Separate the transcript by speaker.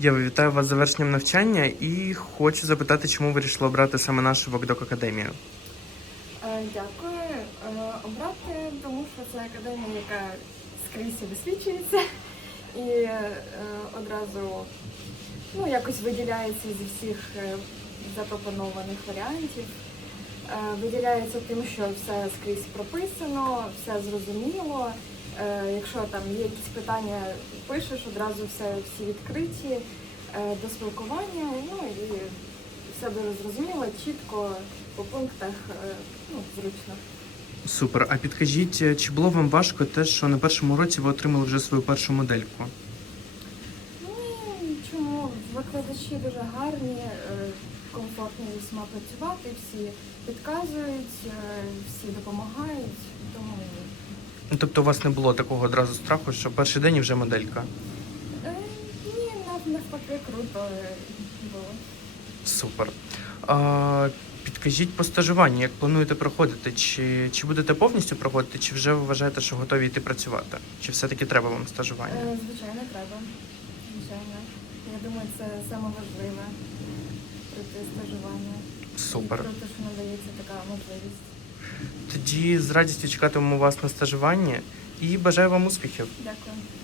Speaker 1: Єва, вітаю вас з завершенням навчання і хочу запитати, чому ви вирішили обрати саме нашу Вокдок Академію.
Speaker 2: Е, Дякую. Е, Обрати, тому що це академія, яка скрізь висвічується і е, одразу ну, якось виділяється зі всіх запропонованих варіантів. Виділяється тим, що все скрізь прописано, все зрозуміло. Е, Якщо там є якісь питання, пишеш, одразу все всі відкриті е, до спілкування. Ну і все дуже зрозуміло, чітко по пунктах, е, ну, зручно.
Speaker 1: Супер. А підкажіть, чи було вам важко те, що на першому році ви отримали вже свою першу модельку?
Speaker 2: Ну і чому викладачі дуже гарні, комфортно зі всіма працювати, всі підказують, е, всі допомагають, тому ні.
Speaker 1: Ну, тобто у вас не було такого одразу страху, що перший день і вже моделька?
Speaker 2: Е, Ні, нав- навпаки, круто е, було.
Speaker 1: Супер. А, підкажіть по стажуванню, як плануєте проходити? Чи, чи будете повністю проходити, чи вже ви вважаєте, що готові йти працювати? Чи все-таки треба вам стажування?
Speaker 2: Е, Звичайно, треба. Звичайно. Я думаю, це саме важливе пройти стажування.
Speaker 1: Супер.
Speaker 2: І Круто, що надається така можливість.
Speaker 1: Тоді з радістю чекатимемо вас на стажуванні і бажаю вам успіхів.
Speaker 2: Дякую.